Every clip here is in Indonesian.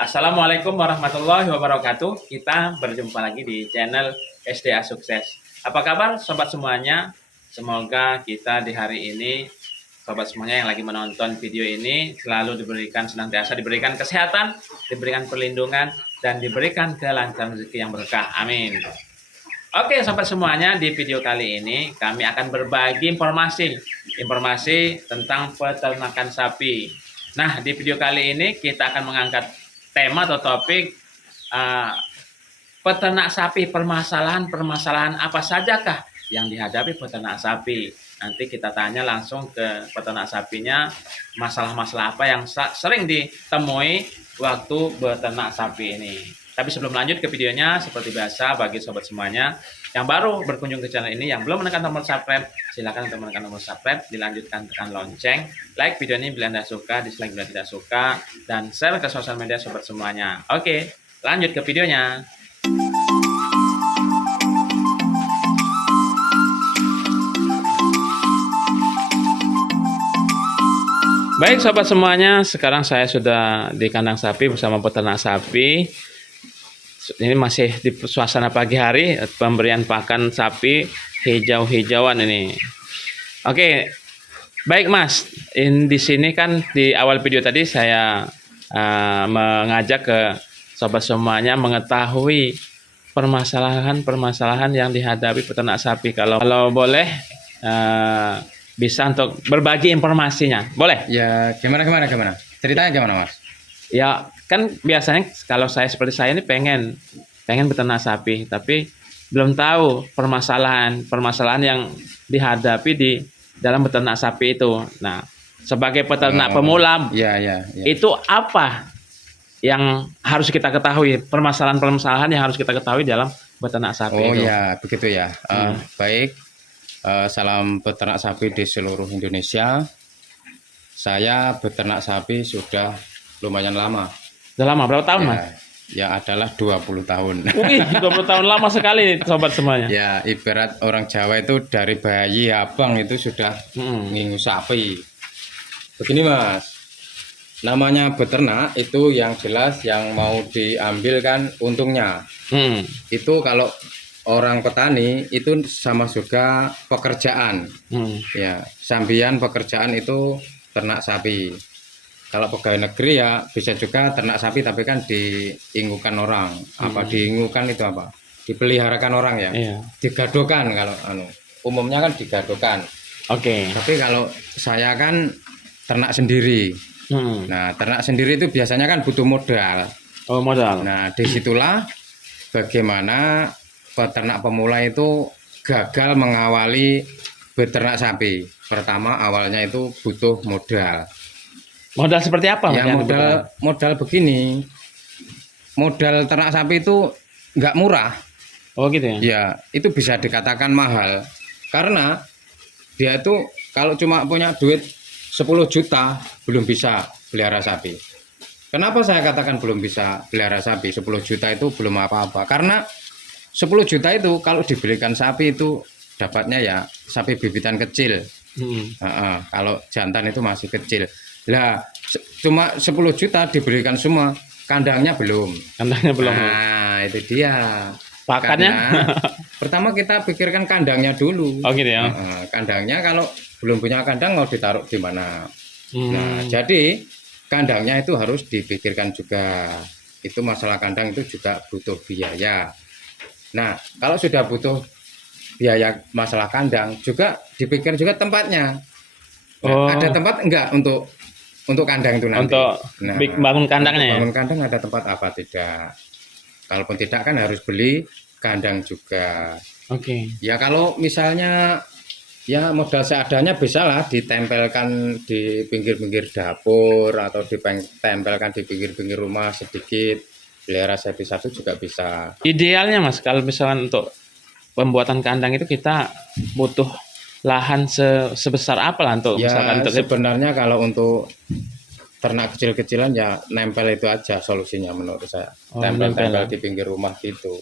Assalamualaikum warahmatullahi wabarakatuh. Kita berjumpa lagi di channel SDA Sukses. Apa kabar sobat semuanya? Semoga kita di hari ini, sobat semuanya yang lagi menonton video ini, selalu senantiasa diberikan kesehatan, diberikan perlindungan, dan diberikan kelancaran rezeki yang berkah. Amin. Oke sobat semuanya, di video kali ini kami akan berbagi informasi tentang peternakan sapi. Nah, di video kali ini kita akan mengangkat tema atau topik uh, peternak sapi, permasalahan apa sajakah yang dihadapi peternak sapi. Nanti kita tanya langsung ke peternak sapinya, masalah-masalah apa yang sering ditemui waktu beternak sapi ini. Tapi sebelum lanjut ke videonya, seperti biasa bagi sobat semuanya yang baru berkunjung ke channel ini, yang belum menekan tombol subscribe, silakan untuk menekan tombol subscribe, dilanjutkan tekan lonceng, like video ini bila Anda suka, dislike bila tidak suka, dan share ke sosial media sobat semuanya. Oke, lanjut ke videonya. Baik sobat semuanya, sekarang saya sudah di kandang sapi bersama peternak sapi. Ini masih di suasana pagi hari, pemberian pakan sapi hijau-hijauan ini. Oke, baik Mas. Di sini kan di awal video tadi saya mengajak ke sobat semuanya mengetahui permasalahan yang dihadapi peternak sapi. Kalau boleh bisa untuk berbagi informasinya, boleh? Ya, gimana? Ceritanya gimana, Mas? Ya, kan biasanya kalau saya seperti saya ini pengen beternak sapi, tapi belum tahu permasalahan yang dihadapi di dalam beternak sapi itu. Nah, sebagai peternak pemula, ya. itu apa yang harus kita ketahui? Permasalahan yang harus kita ketahui dalam beternak sapi itu. Oh ya, begitu ya. Baik. Salam peternak sapi di seluruh Indonesia. Saya beternak sapi sudah lumayan lama. Sudah lama, berapa tahun, Mas? Ya adalah 20 tahun. Wih, 20 tahun lama sekali sobat semuanya. Ya, ibarat orang Jawa itu dari bayi abang itu sudah ngingu sapi. Begini, Mas. Namanya beternak itu yang jelas yang mau diambil kan untungnya. Itu kalau orang petani itu sama juga pekerjaan. Ya, sambian pekerjaan itu ternak sapi. Kalau pegawai negeri ya bisa juga ternak sapi, tapi kan diingukan orang. Apa diingukan itu apa? Dipeliharakan orang ya. Digadokan kalau umumnya kan digadokan. Oke. Tapi kalau saya kan ternak sendiri. Nah, ternak sendiri itu biasanya kan butuh modal. Oh, modal. Nah, disitulah bagaimana peternak pemula itu gagal mengawali beternak sapi. Pertama awalnya itu butuh modal. Modal seperti apa? Ya, modal begini. Modal ternak sapi itu nggak murah. Oh gitu ya? Ya, itu bisa dikatakan mahal. Karena dia itu kalau cuma punya duit 10 juta belum bisa pelihara sapi. Kenapa saya katakan belum bisa pelihara sapi? 10 juta itu belum apa-apa. Karena 10 juta itu kalau dibelikan sapi itu dapatnya ya sapi bibitan kecil. Kalau jantan itu masih kecil. Lah cuma 10 juta diberikan semua, kandangnya belum. Nah, itu dia. Pakannya? Pertama kita pikirkan kandangnya dulu. Oh gitu ya. Kandangnya kalau belum punya kandang mau ditaruh di mana. Nah, jadi kandangnya itu harus dipikirkan juga. Itu masalah kandang itu juga butuh biaya. Nah, kalau sudah butuh biaya masalah kandang, juga dipikir juga tempatnya. Nah, ada tempat enggak untuk kandang itu nanti? Untuk bangun kandangnya ya? Bangun kandang ada tempat apa tidak? Kalaupun tidak kan harus beli kandang juga. Oke. Ya kalau misalnya ya modal seadanya bisa lah ditempelkan di pinggir-pinggir dapur atau ditempelkan di pinggir-pinggir rumah sedikit. Pelihara sapi satu juga bisa. Idealnya Mas, kalau misalkan untuk pembuatan kandang itu kita butuh lahan sebesar apa lah untuk ya, misalkan untuk sebenarnya kalau untuk ternak kecil-kecilan ya nempel itu aja solusinya menurut saya. Tempel-tempel di pinggir rumah gitu.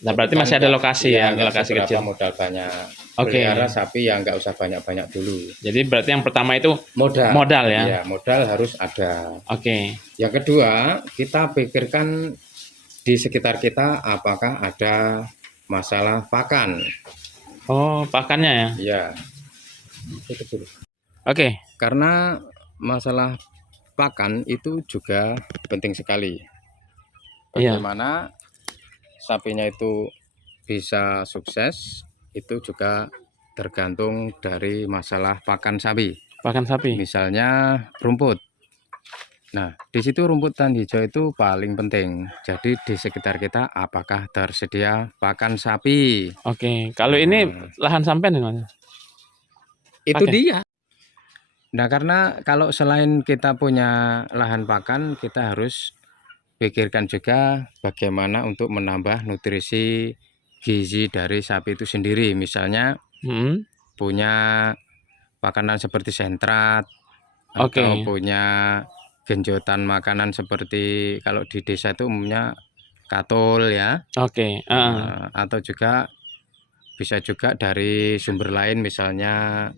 Nah, berarti Kan masih ada nggak- lokasi iya, ya, nggak lokasi seberapa kecil. modal banyak. Oke. Pelihara sapi ya nggak usah banyak-banyak dulu. Jadi berarti yang pertama itu Modal. modal ya. Iya, modal harus ada. Oke. Yang kedua, kita pikirkan di sekitar kita apakah ada masalah pakan. Oh, pakannya ya. Iya. Itu dulu. Oke. Karena masalah pakan itu juga penting sekali. Iya. Bagaimana sapinya itu bisa sukses itu juga tergantung dari masalah pakan sapi. Pakan sapi. Misalnya rumput. Nah, di situ rumputan hijau itu paling penting. Jadi di sekitar kita apakah tersedia pakan sapi? Oke. Kalau ini lahan sampean nih, Mas. Itu Oke. dia. Nah, karena kalau selain kita punya lahan pakan, kita harus pikirkan juga bagaimana untuk menambah nutrisi gizi dari sapi itu sendiri. Misalnya Hmm. punya makanan seperti sentrat Oke. atau punya genjotan makanan seperti kalau di desa itu umumnya katul ya. Oke. Atau juga bisa juga dari sumber lain misalnya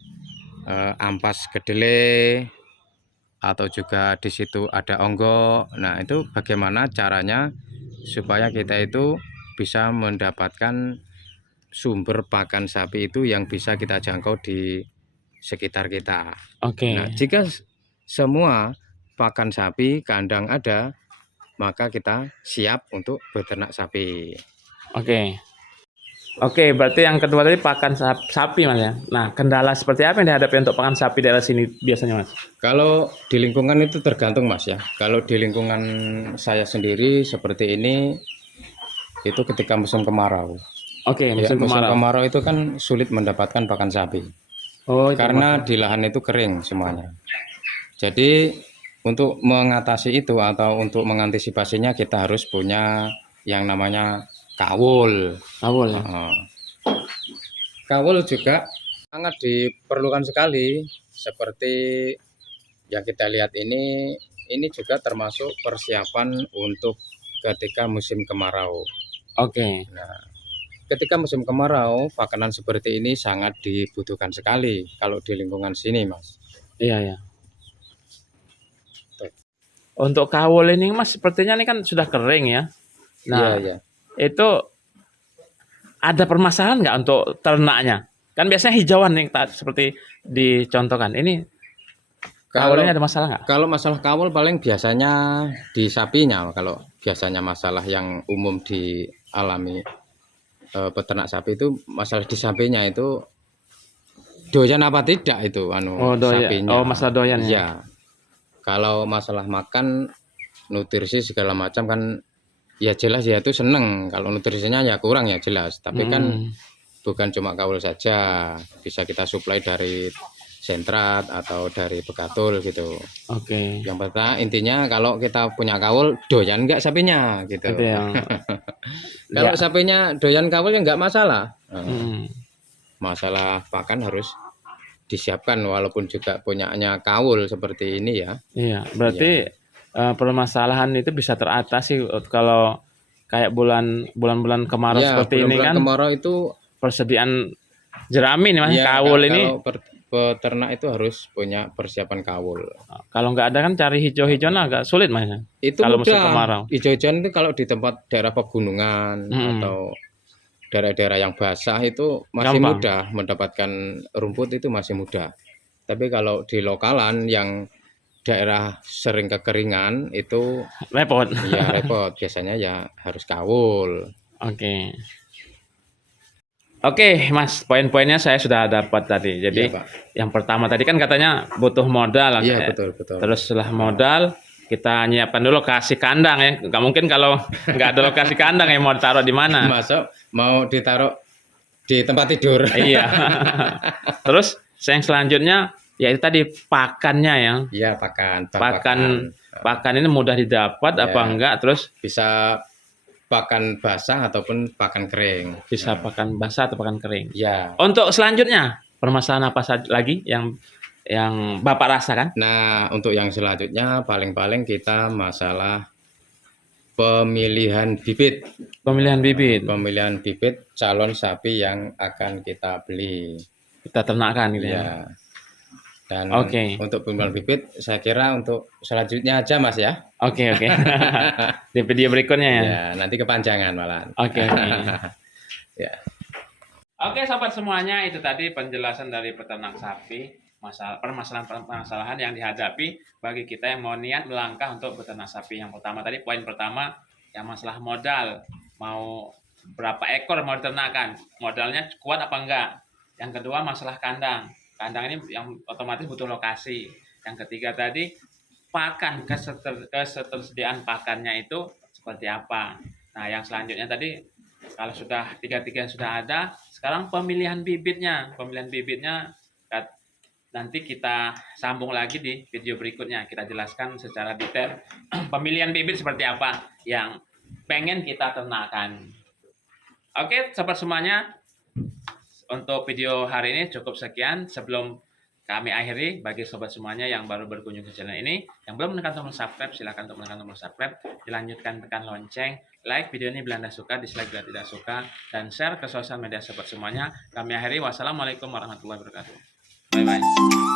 ampas kedelai atau juga di situ ada onggok. Nah, itu bagaimana caranya supaya kita itu bisa mendapatkan sumber pakan sapi itu yang bisa kita jangkau di sekitar kita. Oke. Nah, jika semua pakan sapi kandang ada, maka kita siap untuk beternak sapi. Oke. Oke, berarti yang kedua tadi pakan sapi, Mas ya. Nah, kendala seperti apa yang dihadapi untuk pakan sapi daerah sini biasanya, Mas? Kalau di lingkungan itu tergantung, Mas ya. Kalau di lingkungan saya sendiri seperti ini, itu ketika musim kemarau. Oke, Ya, musim musim kemarau. kemarau itu kan sulit mendapatkan pakan sapi. Oh, itu Karena maksudnya. di lahan itu kering semuanya. Jadi untuk mengatasi itu atau untuk mengantisipasinya kita harus punya yang namanya kawul. Awal ya. Heeh. Kawul juga sangat diperlukan sekali seperti yang kita lihat ini juga termasuk persiapan untuk ketika musim kemarau. Oke. Nah, ketika musim kemarau, pakanan seperti ini sangat dibutuhkan sekali kalau di lingkungan sini, Mas. Iya, ya. Untuk kawul ini, Mas, sepertinya ini kan sudah kering ya. Nah, Iya. itu ada permasalahan nggak untuk ternaknya? Kan biasanya hijauan nih, seperti dicontohkan. Ini kawul Kalau ini ada masalah nggak? kalau masalah kawul paling biasanya di sapinya. Kalau biasanya masalah yang umum dialami peternak sapi itu masalah di sapinya itu doyan apa tidak itu Oh, sapinya. Oh, masalah doyan ya. Iya. Kalau masalah makan nutrisi segala macam kan ya jelas ya itu seneng. Kalau nutrisinya ya kurang ya jelas. Tapi kan bukan cuma kawul saja, bisa kita suplai dari sentrat atau dari bekatul gitu. Oke. Yang pertama intinya kalau kita punya kawul doyan nggak sapinya gitu. Itu yang Kalau ya. sapinya doyan kawul ya nggak masalah. Hmm. Masalah pakan harus disiapkan walaupun juga punyanya kawul seperti ini ya. Iya, berarti permasalahan itu bisa teratasi kalau kayak bulan-bulan kemarau Ya, seperti ini bulan-bulan kan kemarau itu persediaan jerami nih Mas, ya kawul ini. kalau peternak itu harus punya persiapan kawul. Kalau nggak ada kan cari hijau-hijauan agak sulit Mas. Itu Kalau musim mudah. kemarau. Hijau-hijauan itu kalau di tempat daerah pegunungan atau daerah-daerah yang basah itu masih Gampang. mudah mendapatkan rumput itu masih mudah. Tapi kalau di lokalan yang daerah sering kekeringan itu Repot. ya repot. Biasanya ya harus kawul. Oke. Oke, Mas, poin-poinnya saya sudah dapat tadi. Jadi, Iya, Pak. yang pertama tadi kan katanya butuh modal. Iya, betul. Terus setelah modal, kita nyiapkan dulu lokasi kandang ya. Nggak mungkin kalau nggak ada lokasi kandang ya mau taruh di mana. Masuk mau ditaruh di tempat tidur. Iya. Terus yang selanjutnya yaitu tadi pakannya ya. Iya, pakan. Pakan ini mudah didapat apa enggak? Terus Bisa pakan basah ataupun pakan kering. bisa pakan basah atau pakan kering. Ya. Untuk selanjutnya, permasalahan apa saja lagi yang Bapak rasakan? Nah, untuk yang selanjutnya paling-paling kita masalah pemilihan bibit. Pemilihan bibit Pemilihan bibit calon sapi yang akan kita beli. kita ternakkan gitu ya. Ya. Dan Oke. untuk pemilihan bibit saya kira untuk selanjutnya aja Mas ya. Oke. Di video berikutnya ya. Ya, nanti kepanjangan malah. Oke. Ya. Oke, sobat semuanya, itu tadi penjelasan dari peternak sapi, permasalahan yang dihadapi bagi kita yang mau niat melangkah untuk beternak sapi. Yang pertama tadi, poin pertama, yang masalah modal, mau berapa ekor mau diternakan, modalnya kuat apa enggak. Yang kedua, masalah kandang. Kandang ini yang otomatis butuh lokasi. Yang ketiga tadi, pakan, ketersediaan pakannya itu seperti apa. Nah, yang selanjutnya tadi, kalau sudah tiga-tiga sudah ada, sekarang pemilihan bibitnya. Nanti kita sambung lagi di video berikutnya. Kita jelaskan secara detail pemilihan bibit seperti apa yang pengen kita ternakan. Oke, sobat semuanya, untuk video hari ini cukup sekian. Sebelum kami akhiri, bagi sobat semuanya yang baru berkunjung ke channel ini, yang belum menekan tombol subscribe, silakan untuk menekan tombol subscribe, dilanjutkan tekan lonceng, like video ini bila Anda suka, dislike bila tidak suka, dan share ke sosial media sobat semuanya. Kami akhiri, wassalamualaikum warahmatullahi wabarakatuh. Bye-bye.